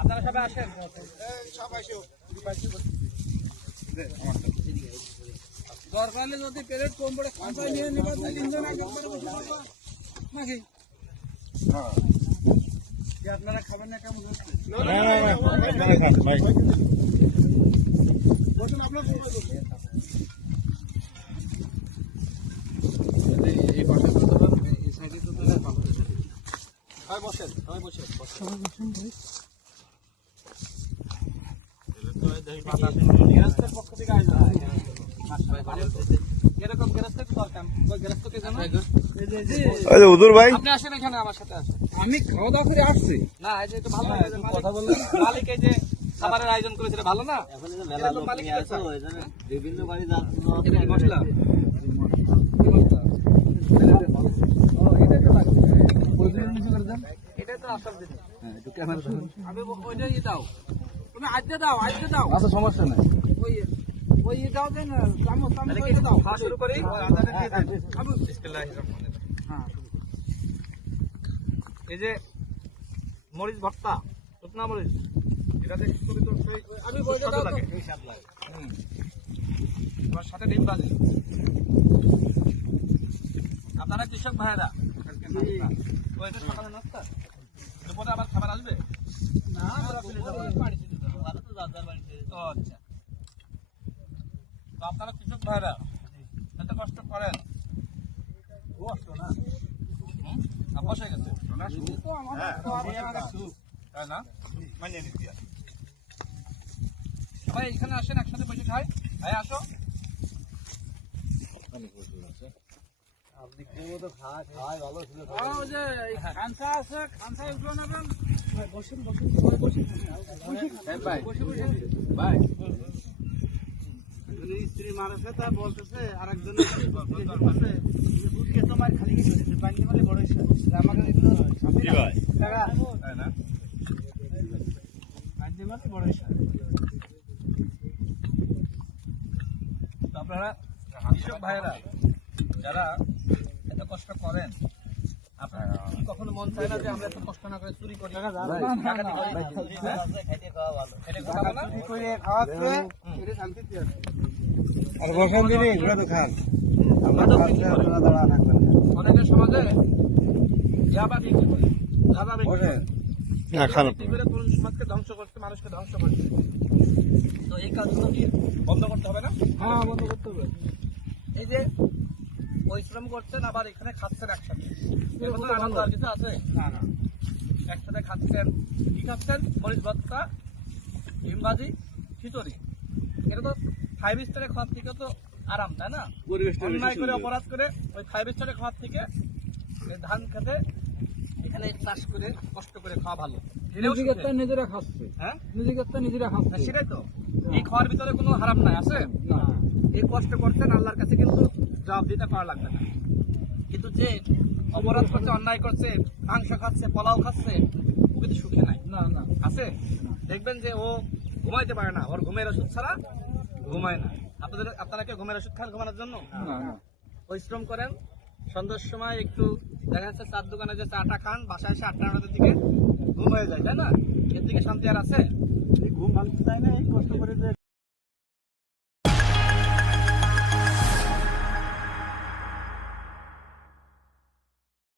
আপনারা সবাই আসেন, দরকার হলে যদি প্লেট কম পড়ে খাঁচায় নিয়ে নেবা, দুই তিনজন নাকি আপনারা খাবেন না? কেমন এই পাশে এই সাইডে তো বসেন, সবাই বসেন, গৃহস্থের পক্ষ থেকে এরকম গৃহস্থের হুজুর ভাই আপনি আসেন এখানে আমার সাথে আসেন। আমি খাওয়া দাওয়া করে আসছি না, এই যে একটু ভালো কথা বললেন। মালিক এই যে খাবারের আয়োজন করেছিল, ভালো না? বিভিন্ন বাড়ি যাচ্ছে মশলা এটাই তো আসল জিনিস। আমি ওইটাই দাও, তুমি আজকে দাও, আজকে দাও, আচ্ছা সমস্যা নাই। ওই দাও দেন, চামচ চামচ দাও। খাওয়া শুরু করি। এই যে মরিচ ভর্তা, শুকনা মরিচ, এটা আমি বলতে দাও লাগে, তোমার সাথে ডিম ভাজি। আপনারা কৃষক ভাইয়েরা, ওইটা সকালে নাস্তা, দুপুরে আবার খাবার আসবে না? আচ্ছা, তো আপনারা কৃষক ভাইয়েরা এত কষ্ট করেন, কষ্ট না বসে গেছে তাই না? সবাই এখানে আসেন, একসাথে বসে খাই। ভাই আসো, স্ত্রী মারেছে, তা বলতেছে আর একজন তোমার খালি পানি মানে বড় আমাকে আপনারা কৃষক ভাইয়েরা যারা এত কষ্ট করেন, আপনারা কখনো মন চায় না যে আমরা এত কষ্ট না করে চুরি করি? অনেকের সমাজে ইয়াবা বিক্রি করে, গাঁজা বিক্রি করে তরুণ সমাজকে ধ্বংস করতে, মানুষকে ধ্বংস করতে। তো এই কাজগুলো কি বন্ধ করতে হবে না? হ্যাঁ, বন্ধ করতে হবে। এই যে পরিশ্রম করছেন, আবার এখানে খাচ্ছেন একসাথে, আনন্দ আর কিছু আছে না? একসাথে খাচ্ছেন, কি খাচ্ছেন? মরিচ ভর্তা, ডিম ভাজি, খিচুড়ি। এটা তো 5 স্টারে খাওয়ার থেকে তো আরাম, তাই না? অন্যায় করে, অপরাধ করে ওই 5 স্টারে খাওয়ার থেকে ধান খেতে এখানে চাষ করে কষ্ট করে খাওয়া ভালো। নিজেরা খাচ্ছে, হ্যাঁ, নিজেরা খাচ্ছে, সেটাই তো। এই খাওয়ার ভিতরে কোনো হারাম নাই, আছে না? এই কষ্ট করছেন, আল্লাহর কাছে কিন্তু জবাব দিতে পারা লাগবে না। কিন্তু যে অপরাধ করছে, অন্যায় করছে, মাংস খাচ্ছে, পোলাও খাচ্ছে, ও কিন্তু সুখে নাই, না না আছে। দেখবেন যে ও ঘুমাইতে পারে না, ওর ঘুমের ওষুধ ছাড়া ঘুমায় না। আপনারা কি ঘুমের ওষুধ খান ঘুমানোর জন্য? পরিশ্রম করেন, সন্ধ্যার সময় একটু দেখা যাচ্ছে চার দোকানে যে চাটা খান, বাসায় এসে 8টা-9টার দিকে ঘুম হয়ে যায়, তাই না? এর দিকে শান্তি আর আছে? ঘুম ভাঙতে চায় না, এই কষ্ট করে যে